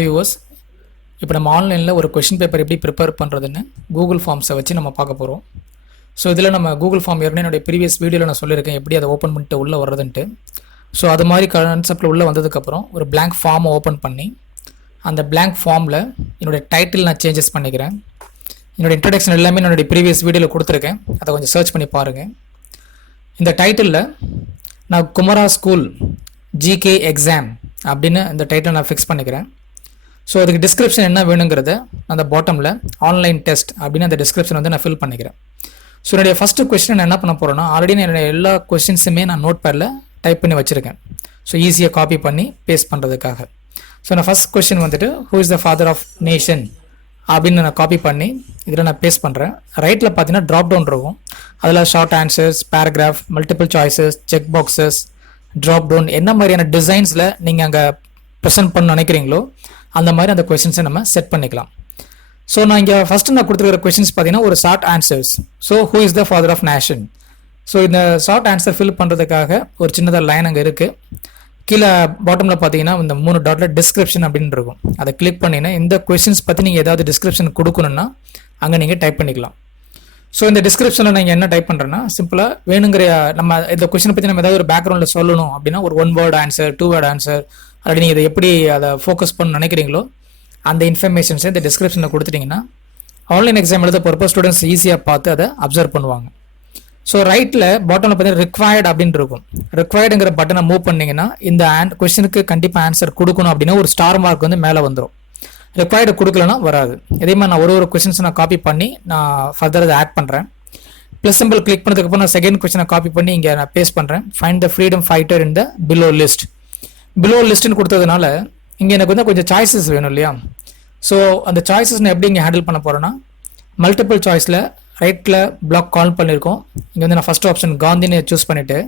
Hi viewers. இப்போ நம்ம ஆன்லைனில் ஒரு கொஷின் பேப்பர் எப்படி ப்ரிப்பேர் பண்ணுறதுன்னு கூகுள் ஃபார்ம்ஸை வச்சு நம்ம பார்க்க போகிறோம். ஸோ இதில் நம்ம கூகுள் ஃபார்ம் ஏற்கனவே என்னுடைய ப்ரீவியஸ் வீடியோவில் நான் சொல்லியிருக்கேன் எப்படி அதை ஓப்பன் பண்ணிட்டு உள்ளே வர்றதுன்ட்டு. ஸோ அது மாதிரி கான்செப்டில் உள்ளே வந்ததுக்கப்புறம் ஒரு blank ஃபார்மை ஓப்பன் பண்ணி அந்த blank ஃபார்மில் என்னுடைய டைட்டில் நான் சேஞ்சஸ் பண்ணிக்கிறேன். என்னோடய இன்ட்ரடக்ஷன் எல்லாமே என்னுடைய ப்ரீவியஸ் வீடியோவில் கொடுத்துருக்கேன், அதை கொஞ்சம் சர்ச் பண்ணி பாருங்கள். இந்த டைட்டிலில் நான் குமரா ஸ்கூல் ஜிகே எக்ஸாம் அப்படின்னு இந்த டைட்டில் நான் ஃபிக்ஸ் பண்ணிக்கிறேன். ஸோ அதுக்கு டிஸ்கிரிப்ஷன் என்ன வேணுங்கிறத அந்த பாட்டமில் ஆன்லைன் டெஸ்ட் அப்படின்னு அந்த டிஸ்கிரிப்ஷன் வந்து நான் ஃபில் பண்ணிக்கிறேன். ஸோ என்னுடைய ஃபஸ்ட்டு கொஸ்டின் நான் என்ன பண்ண போகிறேன்னா, ஆல்ரெடி நான் என்னுடைய எல்லா கொஸ்டின்ஸுமே நான் நோட் பேடில் டைப் பண்ணி வச்சுருக்கேன். ஸோ ஈஸியாக காப்பி பண்ணி பேஸ்ட் பண்ணுறதுக்காக. ஸோ நான் ஃபஸ்ட் கொஸ்டின் வந்துட்டு who is the father of nation அப்படின்னு நான் காப்பி பண்ணி இதில் நான் பேஸ்ட் பண்ணுறேன். ரைட்டில் பார்த்தீங்கன்னா ட்ராப் டவுன் இருக்கும், அதில் short answers, paragraph, multiple choices, check boxes, drop down என்ன மாதிரியான டிசைன்ஸில் நீங்கள் அங்கே ப்ரெசென்ட் பண்ண நினைக்கிறீங்களோ அந்த மாதிரி அந்த கொஸ்டின்ஸை நம்ம செட் பண்ணிக்கலாம். ஸோ நான் இங்கே ஃபஸ்ட்டு நான் கொடுத்துருக்கிற கொஸ்டின்ஸ் பார்த்தீங்கன்னா ஒரு short answers. So who is the father of nation. So இந்த ஷார்ட் ஆன்சர் ஃபில் பண்ணுறதுக்காக ஒரு சின்னதாக லைன் அங்கே இருக்குது. கீழே பாட்டமில் பார்த்தீங்கன்னா இந்த 3 டாட்டில் டிஸ்கிரிப்ஷன் அப்படின்னு இருக்கும், அதை கிளிக் பண்ணிங்கன்னா இந்த கொஸ்டின்ஸ் பற்றி நீங்கள் ஏதாவது டிஸ்கிரிப்ஷன் கொடுக்கணுன்னா அங்கே நீங்கள் டைப் பண்ணிக்கலாம். ஸோ இந்த டிஸ்கிரிப்ஷனில் நீங்கள் என்ன டைப் பண்ணுறேன்னா, சிம்பிளாக வேணுங்கிற நம்ம இந்த கொஸ்டினை பற்றி நம்ம ஏதாவது ஒரு பேக்ரவுண்டில் சொல்லணும் அப்படின்னா ஒரு 1 வேர்ட் ஆன்சர், 2 வேர்ட் ஆன்சர், அப்படி நீங்கள் இதை எப்படி அதை ஃபோக்கஸ் பண்ண நினைக்கிறீங்களோ அந்த இன்ஃபர்மேஷன்ஸை இந்த டிஸ்கிரிப்ஷனில் கொடுத்துட்டிங்கன்னா ஆன்லைன் எக்ஸாம் எழுத போகிறப்போ ஸ்டூடெண்ட்ஸ் ஈஸியாக பார்த்து அதை அப்சர்வ் பண்ணுவாங்க. ஸோ ரைட்டில் பாட்டமில் பார்த்தீங்கன்னா ரிக்வயர்டு அப்படின்னு இருக்கும். ரிக்வயர்டுங்கிற பட்டனை மூவ் பண்ணிங்கன்னா இந்த கொஸ்டினுக்கு கண்டிப்பாக ஆன்சர் கொடுக்கணும் அப்படின்னா ஒரு ஸ்டார் மார்க் வந்து மேலே வந்துடும். ரிக்வயர்டு கொடுக்கலன்னா வராது. இதே மாதிரி நான் ஒரு கொஸ்டின்ஸ் நான் காப்பி பண்ணி நான் ஃபர்தர் அதை ஆட் பண்ணுறேன். ப்ளஸ் சிம்பிள் கிளிக் பண்ணதுக்கப்புறம் நான் செகண்ட் கொஸ்டினை காப்பி பண்ணி இங்கே நான் பேஸ்ட் பண்ணுறேன். Find the freedom fighter in the below list. Below லிஸ்ட்னு கொடுத்ததுனால இங்கே எனக்கு வந்து கொஞ்சம் சாய்ஸஸ் வேணும் இல்லையா. ஸோ அந்த சாய்ஸஸ் நான் எப்படி இங்கே ஹேண்டில் பண்ண போகிறேன்னா, மல்டிபிள் சாய்ஸில் ரைட்டில் பிளாக் கால் பண்ணியிருக்கோம். இங்கே வந்து நான் ஃபஸ்ட் ஆப்ஷன் காந்தின்னு சூஸ் பண்ணிவிட்டு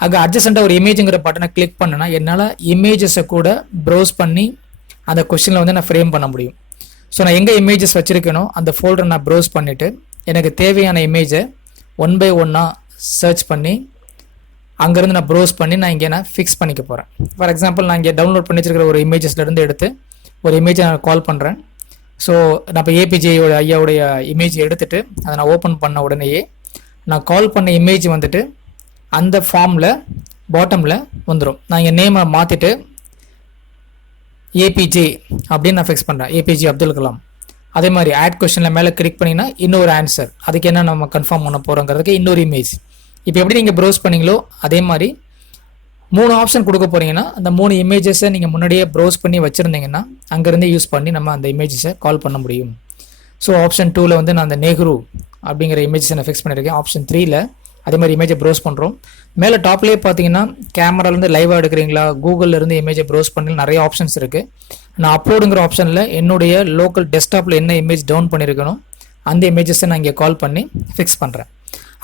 அங்கே அட்ஜஸ்டண்ட்டாக ஒரு இமேஜுங்கிற பட்டனை கிளிக் பண்ணேன்னா என்னால் இமேஜஸை கூட ப்ரௌஸ் பண்ணி அந்த கொஸ்டினில் வந்து நான் ஃப்ரேம் பண்ண முடியும். ஸோ நான் எங்கே இமேஜஸ் வச்சுருக்கேனோ அந்த ஃபோல்டரை நான் ப்ரௌஸ் பண்ணிவிட்டு எனக்கு தேவையான இமேஜை 1 by 1 சர்ச் பண்ணி அங்கேருந்து நான் ப்ரௌஸ் பண்ணி நான் இங்கே நான் ஃபிக்ஸ் பண்ணிக்க போகிறேன். ஃபார் எக்ஸாம்பிள் நான் இங்கே டவுன்லோட் பண்ணி வச்சிருக்கிற ஒரு இமேஜஸ்லேருந்து எடுத்து ஒரு இமேஜை நான் கால் பண்ணுறேன். ஸோ நான் இப்போ ஏபிஜேயோட ஐயாவுடைய இமேஜ் எடுத்துகிட்டு அதை நான் ஓப்பன் பண்ண உடனேயே நான் கால் பண்ண இமேஜ் வந்துட்டு அந்த ஃபார்மில் பாட்டமில் வந்துடும். நான் இங்கே நேமை மாற்றிட்டு ஏபிஜே அப்படின்னு நான் ஃபிக்ஸ் பண்ணுறேன், ஏபிஜே அப்துல் கலாம். அதே மாதிரி ஆட் கொஸ்டினில் மேலே கிளிக் பண்ணிங்கன்னா இன்னொரு ஆன்சர், அதுக்கு என்ன நம்ம கன்ஃபார்ம் பண்ண போகிறோங்கிறதுக்கு இன்னொரு இமேஜ். இப்போ எப்படி நீங்கள் ப்ரௌஸ் பண்ணீங்களோ அதே மாதிரி 3 ஆப்ஷன் கொடுக்க போகிறீங்கன்னா அந்த 3 இமேஜஸை நீங்கள் முன்னாடியே ப்ரௌஸ் பண்ணி வச்சுருந்தீங்கன்னா அங்கேருந்து யூஸ் பண்ணி நம்ம அந்த இமேஜஸை கால் பண்ண முடியும். ஸோ ஆப்ஷன் 2ல் வந்து நான் அந்த நெஹ்ரு அப்படிங்கிற இமேஜஸை நான் ஃபிக்ஸ் பண்ணியிருக்கேன். ஆப்ஷன் 3ல் அதே மாதிரி இமேஜை ப்ரௌஸ் பண்ணுறோம். மேலே டாப்லேயே பார்த்தீங்கன்னா கேமராலேருந்து லைவாக எடுக்கிறீங்களா, கூகுளிலேருந்து இமேஜை ப்ரௌஸ் பண்ணி நிறைய ஆப்ஷன்ஸ் இருக்குது. நான் அப்லோடுங்கிற ஆப்ஷனில் என்னுடைய லோக்கல் டெஸ்க்டாப்பில் என்ன இமேஜ் டவுன் பண்ணியிருக்கணும் அந்த இமேஜஸை நான் இங்கே கால் பண்ணி ஃபிக்ஸ் பண்ணுறேன்.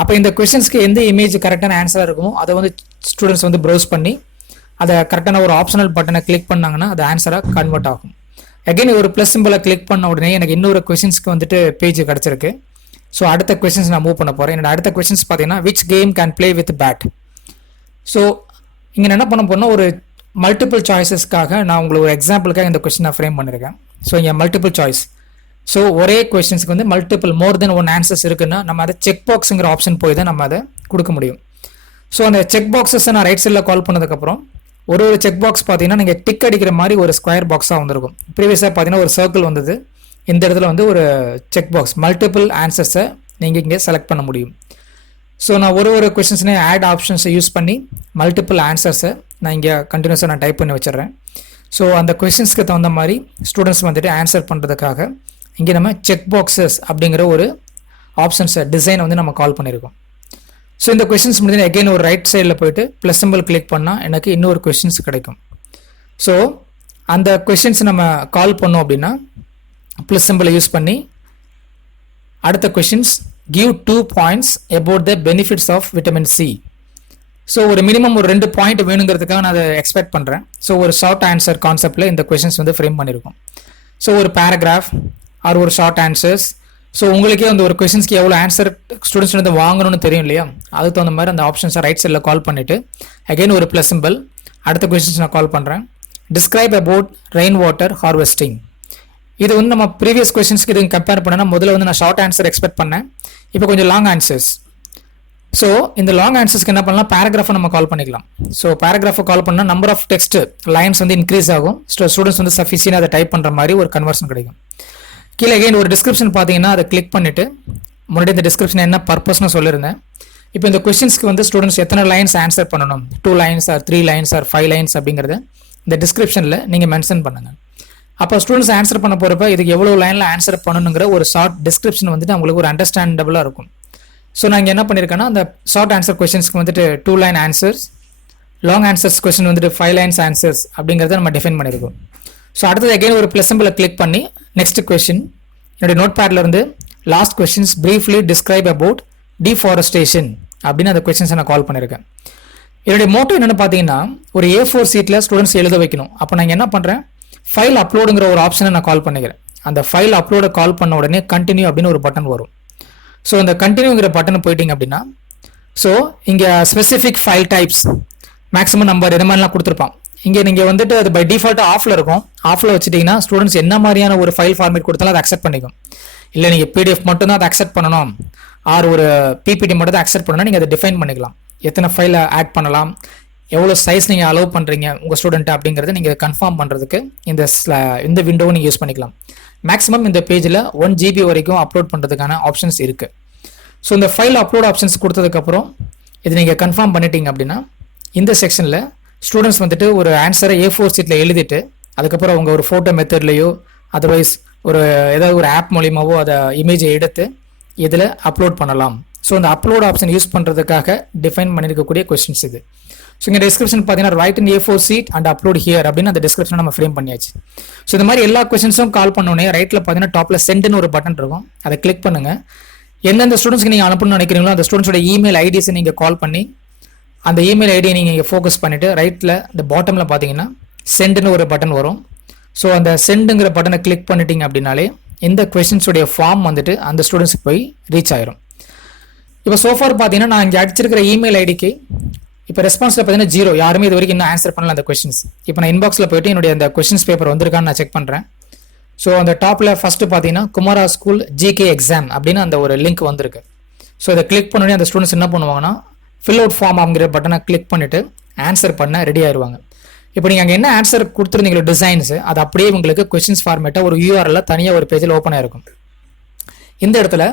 அப்போ இந்த கொஸ்டின்ஸ்க்கு எந்த இமேஜ் கரெக்டான ஆன்சராக இருக்குமோ அதை வந்து ஸ்டூடெண்ட்ஸ் வந்து ப்ரௌஸ் பண்ணி அதை கரெக்டான ஒரு ஆப்ஷனல் பட்டனை கிளிக் பண்ணாங்கன்னா அது ஆன்சராக கன்வெர்ட் ஆகும். அகைன் ஒரு ப்ளஸ் சிம்பிளை கிளிக் பண்ண உடனே எனக்கு இன்னொரு கொஸ்டின்ஸ்க்கு வந்துட்டு பேஜ் கிடச்சிருக்கு. ஸோ அடுத்த கொஸ்டின்ஸ் நான் மூவ் பண்ண போகிறேன். என்னோட அடுத்த கொஸ்டின்ஸ் பார்த்தீங்கன்னா which game can play with bat. So இங்கே நான் என்ன பண்ண போனால் ஒரு மல்டிபிள் சாய்ஸஸ்க்காக நான் உங்களுக்கு ஒரு எக்ஸாம்பிளுக்காக இந்த கொஸ்டின் நான் ஃப்ரேம் பண்ணியிருக்கேன். ஸோ இங்கே மல்டிபிள் சாய்ஸ். ஸோ ஒரே கொஸ்டின்ஸ்க்கு வந்து மல்டிபிள் மோர் தென் 1 ஆன்சர்ஸ் இருக்குன்னா நம்ம அதை செக் பாக்ஸுங்கிற ஆப்ஷன் போய் தான் நம்ம அதை கொடுக்க முடியும். ஸோ அந்த செக் பாக்ஸஸை நான் ரைட் சைடில் கால் பண்ணதுக்கப்புறம் ஒரு செக் பாக்ஸ் பார்த்தீங்கன்னா நீங்கள் டிக் அடிக்கிற மாதிரி ஒரு ஸ்கொயர் பாக்ஸாக வந்திருக்கும். ப்ரீவியஸாக பார்த்தீங்கன்னா ஒரு சர்க்கிள் வந்தது, இந்த இடத்துல வந்து ஒரு செக் பாக்ஸ் மல்டிபிள் ஆன்சர்ஸை நீங்கள் இங்கே செலக்ட் பண்ண முடியும். ஸோ நான் ஒரு கொஸ்டின்ஸ்னே ஆட் ஆப்ஷன்ஸை யூஸ் பண்ணி மல்டிபிள் ஆன்சர்ஸை நான் இங்கே கண்டினியூஸாக நான் டைப் பண்ணி வச்சிடுறேன். ஸோ அந்த கொஸ்டின்ஸ்க்கு தகுந்த மாதிரி ஸ்டூடெண்ட்ஸ் வந்துட்டு ஆன்சர் பண்ணுறதுக்காக இங்கே நம்ம செக் பாக்ஸஸ் அப்படிங்கிற ஒரு ஆப்ஷன்ஸை டிசைனை வந்து நம்ம கால் பண்ணியிருக்கோம். ஸோ இந்த கொஸ்டின்ஸ் முடிஞ்சு எகைன் ஒரு ரைட் சைடில் போயிட்டு ப்ளஸ் சிம்பிள் கிளிக் பண்ணால் எனக்கு இன்னொரு கொஸ்டின்ஸ் கிடைக்கும். ஸோ அந்த கொஸ்டின்ஸ் நம்ம கால் பண்ணோம் அப்படின்னா ப்ளஸ் சிம்பிளை யூஸ் பண்ணி அடுத்த questions give 2 points about the benefits of vitamin C. So ஒரு மினிமம் ஒரு 2 பாயிண்ட் வேணுங்கிறதுக்காக நான் அதை எக்ஸ்பெக்ட் பண்ணுறேன். ஸோ ஒரு ஷார்ட் ஆன்சர் கான்செப்டில் இந்த கொஸ்டின்ஸ் வந்து ஃப்ரேம் பண்ணியிருக்கோம். ஸோ ஒரு பேராகிராஃப் ஆர் ஒரு ஷார்ட் ஆன்சர்ஸ். ஸோ உங்களுக்கே அந்த ஒரு கொஸ்டின்ஸ்க்கு எவ்வளோ ஆன்சர் ஸ்டூடெண்ட்ஸ் வந்து வாங்கணும்னு தெரியும் இல்லையா, அதுக்கு தகுந்த மாதிரி அந்த ஆப்ஷன்ஸை ரைட் சைடில் கால் பண்ணிவிட்டு அகைன் ஒரு ப்ளஸ் சிம்பிள் அடுத்த கொஸ்டின்ஸ் நான் கால் பண்ணுறேன். Describe about rain water harvesting. இது வந்து நம்ம ப்ரீவியஸ் கொஸ்டின்ஸ்க்கு இது கம்பேர் பண்ணனா முதல்ல வந்து நான் ஷார்ட் ஆன்சர் எக்ஸ்பெக்ட் பண்ணேன். இப்போ கொஞ்சம் லாங் ஆன்சர்ஸ். ஸோ இந்த லாங் ஆன்சர்ஸ்க்கு என்ன பண்ணலாம், பேராகிராஃபை நம்ம கால் பண்ணிக்கலாம். ஸோ பேராகிராஃபை கால் பண்ணால் நம்பர் ஆஃப் டெக்ஸ்ட் லைன்ஸ் வந்து இன்க்ரீஸ் ஆகும். ஸ்டூடெண்ட்ஸ் வந்து சஃபிஷியன்ட் அதை டைப் பண்ணுற மாதிரி ஒரு கன்வர்ஷன் கிடைக்கும். கீழே அகைன் ஒரு டிஸ்கிரிப்ஷன் பார்த்தீங்கன்னா அதை கிளிக் பண்ணிவிட்டு முன்னாடி இந்த டிஸ்கிரிப்ஷன் என்ன பர்பஸ்னு சொல்லியிருந்தேன். இப்போ இந்த கொஸ்டின்ஸ்க்கு வந்து ஸ்டூடெண்ட்ஸ் எத்தனை லைன்ஸ் ஆன்சர் பண்ணணும், 2 lines or 3 lines or 5 lines அப்படிங்கிறத இந்த டிஸ்கிரிப்ஷனில் நீங்கள் மென்ஷன் பண்ணுங்கள். அப்போ ஸ்டூடெண்ட்ஸ் ஆன்சர் பண்ண போகிறப்ப இதுக்கு எவ்வளோ லைனில் ஆன்சர் பண்ணணுங்கிற ஒரு ஷார்ட் டிஸ்கிரிப்ஷன் வந்துட்டு அவங்களுக்கு ஒரு அண்டர்ஸ்டாண்டபிளாக இருக்கும். ஸோ நான் இங்கே என்ன பண்ணியிருக்கேன்னா அந்த ஷார்ட் ஆன்சர் கொஸ்டின்ஸ்க்கு வந்துட்டு 2 line answers, long answers question வந்துட்டு 5 lines ஆன்சர்ஸ் அப்படிங்கிறத நம்ம டிஃபைன் பண்ணியிருக்கோம். ஸோ அடுத்தது அகைன் ஒரு ப்ளஸ் சிம்பிளை கிளிக் பண்ணி நெக்ஸ்ட் கொஸ்டின் என்னுடைய நோட் பேட்ல இருந்து last questions briefly describe about deforestation அப்படின்னு அந்த கொஸ்டின்ஸை நான் கால் பண்ணியிருக்கேன். என்னுடைய மோட்டோ என்னென்னு பார்த்தீங்கன்னா ஒரு A4 சீட்டில் ஸ்டூடெண்ட்ஸ் எழுத வைக்கணும். அப்போ நான் என்ன பண்ணுறேன், ஃபைல் அப்லோடுங்கிற ஒரு ஆப்ஷனை நான் கால் பண்ணிக்கிறேன். அந்த ஃபைல் அப்லோடை கால் பண்ண உடனே கண்டினியூ அப்படின்னு ஒரு பட்டன் வரும். ஸோ அந்த கண்டினியூங்கிற பட்டன் போயிட்டீங்க அப்படின்னா ஸோ இங்கே specific file types maximum number இது மாதிரிலாம் கொடுத்துருப்பான். இங்கே நீங்கள் வந்துட்டு அது பை டிஃபால்ட்டாக ஆஃபில் இருக்கும். ஆஃபில் வச்சுட்டிங்கன்னா ஸ்டூடெண்ட்ஸ் என்ன மாதிரியான ஒரு ஃபைல் ஃபார்மேட் கொடுத்தாலும் அதை அக்செப்ட் பண்ணிக்கும். இல்லை நீங்கள் PDF மட்டும் தான் அதை அக்செப்ட் பண்ணணும் ஆர் ஒரு PPT மட்டும் தான் அக்செப்ட் பண்ணணும், நீங்கள் அதை டிஃபைன் பண்ணிக்கலாம். எத்தனை ஃபைலை ஆட் பண்ணலாம், எவ்வளோ சைஸ் நீங்கள் அலோவ் பண்ணுறீங்க உங்கள் ஸ்டூடெண்ட்டை அப்படிங்கிறத நீங்கள் கன்ஃபார்ம் பண்ணுறதுக்கு இந்த விண்டோவை நீங்கள் யூஸ் பண்ணிக்கலாம். மேக்ஸிமம் இந்த பேஜில் 1 GB வரைக்கும் அப்லோட் பண்ணுறதுக்கான ஆப்ஷன்ஸ் இருக்குது. ஸோ இந்த ஃபைல் அப்லோட் ஆப்ஷன்ஸ் கொடுத்ததுக்கப்புறம் இது நீங்கள் கன்ஃபார்ம் பண்ணிட்டீங்க அப்படின்னா இந்த செக்ஷனில் ஸ்டூடெண்ட்ஸ் வந்துட்டு ஒரு ஆன்சரை A4 சீட்டில் எழுதிட்டு அதுக்கப்புறம் அவங்க ஒரு ஃபோட்டோ மெத்தட்லையோ அதர்வைஸ் ஒரு ஏதாவது ஒரு ஆப் மூலியமாவோ அதை இமேஜை எடுத்து இதில் அப்லோட் பண்ணலாம். ஸோ இந்த அப்லோட் ஆப்ஷன் யூஸ் பண்ணுறதுக்காக டிஃபைன் பண்ணியிருக்கக்கூடிய கொஸ்டின்ஸ் இது. ஸோ இங்கே டிஸ்கிரிப்ஷன் பார்த்தீங்கன்னா write in A4 sheet and upload here அப்படின்னு அந்த டிஸ்கிரிப்ஷன் நம்ம ஃப்ரேம் பண்ணியாச்சு. ஸோ இந்த மாதிரி எல்லா கொஸ்டின்ஸும் கால் பண்ணோன்னே ரைட்டில் பார்த்தீங்கன்னா டாப்பில் சென்ட்னு ஒரு பட்டன் இருக்கும். அதை கிளிக் பண்ணுங்கள். எந்தெந்த ஸ்டூடெண்ட்ஸ்க்கு நீங்கள் அனுப்பணும்னு நினைக்கிறீங்களோ அந்த ஸ்டூடெண்ட்ஸோட இமெயில் ஐடிஸை நீங்கள் கால் பண்ணி அந்த இமெயில் ஐடியை நீங்கள் இங்கே ஃபோக்கஸ் பண்ணிவிட்டு ரைட்டில் இந்த பாட்டமில் பார்த்தீங்கன்னா சென்ட்னு ஒரு பட்டன் வரும். ஸோ அந்த சென்டுங்கிற பட்டனை கிளிக் பண்ணிட்டீங்க அப்படின்னாலே இந்த கொஸ்டின்ஸோடைய ஃபார்ம் வந்துட்டு அந்த ஸ்டூடெண்ட்ஸுக்கு போய் ரீச் ஆயிரும். இப்போ சோஃபார் பார்த்தீங்கன்னா நான் இங்கே அடிச்சிருக்கிற இமெயில் ஐடிக்கு இப்போ ரெஸ்பான்ஸில் பார்த்தீங்கன்னா 0, யாருமே இது வரைக்கும் இன்னும் ஆன்சர் பண்ணல அந்த கொஸ்டின்ஸ். இப்போ நான் இன்பாக்ஸில் போயிட்டு என்னுடைய அந்த கொஸ்டின்ஸ் பேப்பர் வந்திருக்கான்னு நான் செக் பண்ணுறேன். ஸோ அந்த டாப்பில் ஃபஸ்ட்டு பார்த்தீங்கன்னா குமாரா ஸ்கூல் GK எக்ஸாம் அப்படின்னு அந்த ஒரு லிங்க் வந்திருக்கு. ஸோ இதை கிளிக் பண்ணி அந்த ஸ்டூடெண்ட்ஸ் என்ன பண்ணுவாங்கன்னா ஃபில் அவுட் ஃபார்ம் அப்படிங்கிற பட்டனை கிளிக் பண்ணிவிட்டு ஆன்சர் பண்ண ரெடி ஆயிடுவாங்க. இப்போ நீங்கள் அங்கே என்ன ஆன்சர் கொடுத்துருந்தீங்களோ டிசைன்ஸு அது அப்படியே உங்களுக்கு கொஸ்டின்ஸ் ஃபார்மேட்டாக ஒரு URL தனியாக ஒரு பேஜில் ஓப்பன் ஆயிருக்கும். இந்த இடத்துல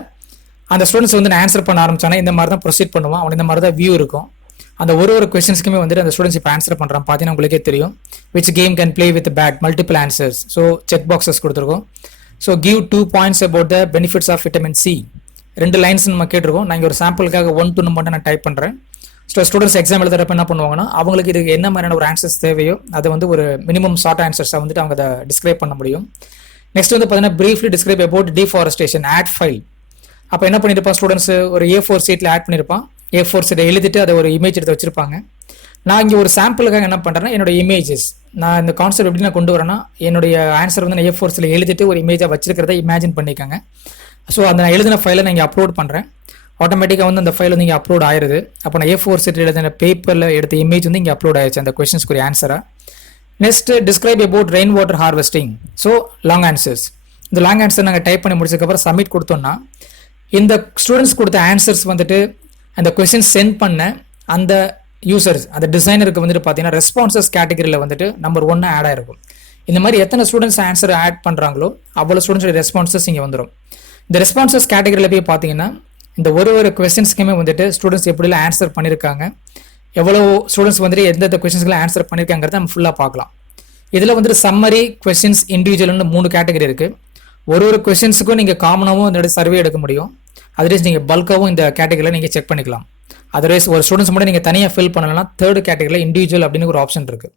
அந்த ஸ்டூடெண்ட்ஸ் வந்து ஆன்சர் பண்ண ஆரம்பிச்சானா இந்த மாதிரி தான் ப்ரொசீட் பண்ணுவான். அவன் இந்த மாதிரி தான் வியூ இருக்கும். அந்த ஒரு கொஸ்டின்ஸ்க்குமே வந்துட்டு அந்த ஸ்டூடெண்ட்ஸ் இப்போ ஆன்சர் பண்ணுறான் பார்த்தீங்கன்னா உங்களுக்கே தெரியும். Which game can play with bat multiple answers. So check boxes கொடுத்துருக்கோம். So give 2 points about the benefits of vitamin C 2 lines நம்ம கேட்டிருக்கோம். நான் இங்கே ஒரு சாம்பிளுக்காக 1 to மட்டும் நான் டைப் பண்ணுறேன். ஸோ ஸ்டூடெண்ட்ஸ் எக்ஸாம் எழுதுறப்ப என்ன பண்ணுவாங்கன்னா அவங்களுக்கு இதுக்கு என்ன மாதிரியான ஒரு ஆன்சர்ஸ் தேவையோ அதை வந்து ஒரு மினிமம் ஷார்ட் ஆன்சர்ஸை வந்துட்டு அவங்க அதை டிஸ்கிரைப் பண்ண முடியும். நெக்ஸ்ட் வந்து பார்த்தீங்கன்னா briefly describe about deforestation add file. அப்போ என்ன பண்ணியிருப்பான் ஸ்டூடெண்ட்ஸ் ஒரு A4 சீட்டில் ஆட் பண்ணியிருப்பான். A4 சீட்டை எழுதிட்டு அதை ஒரு இமேஜ் எடுத்து வச்சிருப்பாங்க. நான் இங்கே ஒரு சாம்பிளுக்காக என்ன பண்ணுறேன்னா என்னோட இமேஜஸ் நான் இந்த கான்செப்ட் எப்படி நான் கொண்டு வரேன்னா என்னுடைய ஆன்சர் வந்து நான் A4 சீட்டில் எழுதிட்டு ஒரு இமேஜாக வச்சிருக்கிறத இமேஜின் பண்ணிக்கோங்க. ஸோ அந்த நான் எழுதின ஃபைலை நான் இங்கே அப்லோட் பண்ணுறேன். ஆட்டோமேட்டிக்காக வந்து அந்த ஃபைல் வந்து இங்கே அப்லோட் ஆயிடுது. அப்போ நான் A4 சீட்டில் எழுதின பேப்பரில் எடுத்த இமேஜ் வந்து இங்கே அப்லோட் ஆயிடுச்சு அந்த கொஸ்டின்ஸ்க்கு ஆன்சராக. Next describe about rain water harvesting. So long answers. இந்த லாங் ஆன்சர் நாங்கள் டைப் பண்ணி முடிச்சதுக்கப்புறம் சப்மிட் கொடுத்தோம்னா இந்த ஸ்டூடெண்ட்ஸ் கொடுத்த ஆன்சர்ஸ் வந்துட்டு அந்த கொஸ்டின் சென்ட் பண்ண அந்த யூசர்ஸ் அந்த டிசைனருக்கு வந்துட்டு பார்த்தீங்கன்னா ரெஸ்பான்சஸ் கேட்டகரியில் வந்துட்டு நம்பர் 1 ஆட் ஆயிருக்கும். இந்த மாதிரி எத்தனை ஸ்டூடெண்ட்ஸ் ஆன்சர் ஆட் பண்ணுறாங்களோ அவ்வளோ ஸ்டூடெண்ட்ஸோட ரெஸ்பான்சஸ் இங்கே வந்துடும். இந்த ரெஸ்பான்சஸ் கேட்டகரியில் போய் பார்த்தீங்கன்னா இந்த ஒரு கொஸ்டின்ஸ்க்குமே வந்துட்டு ஸ்டூடெண்ட்ஸ் எப்படிலாம் ஆன்சர் பண்ணியிருக்காங்க, எவ்வளோ ஸ்டூடெண்ட்ஸ் வந்துட்டு எந்தெந்த கொஸ்டின்ஸ்க்குலாம் ஆன்சர் பண்ணியிருக்காங்கிறத நம்ம ஃபுல்லாக பார்க்கலாம். இதில் வந்துட்டு சம்மரி கொஸ்டின்ஸ் இண்டிவிஜுவல்னு 3 கேட்டகரி இருக்குது. ஒரு கொஸ்டின்ஸுக்கும் நீங்கள் காமனாகவும் இந்த சர்வே எடுக்க முடியும். அதர்வைஸ் நீங்கள் பல்காகவும் இந்த கேட்டகரியில் நீங்கள் செக் பண்ணிக்கலாம். அதர்வைஸ் ஒரு ஸ்டூடெண்ட்ஸ் மட்டும் நீங்கள் தனியாக ஃபில் பண்ணலாம். 3rd கேட்டகரியில் இண்டிவிஜுவல் அப்படின்னு ஒரு ஆப்ஷன் இருக்குது.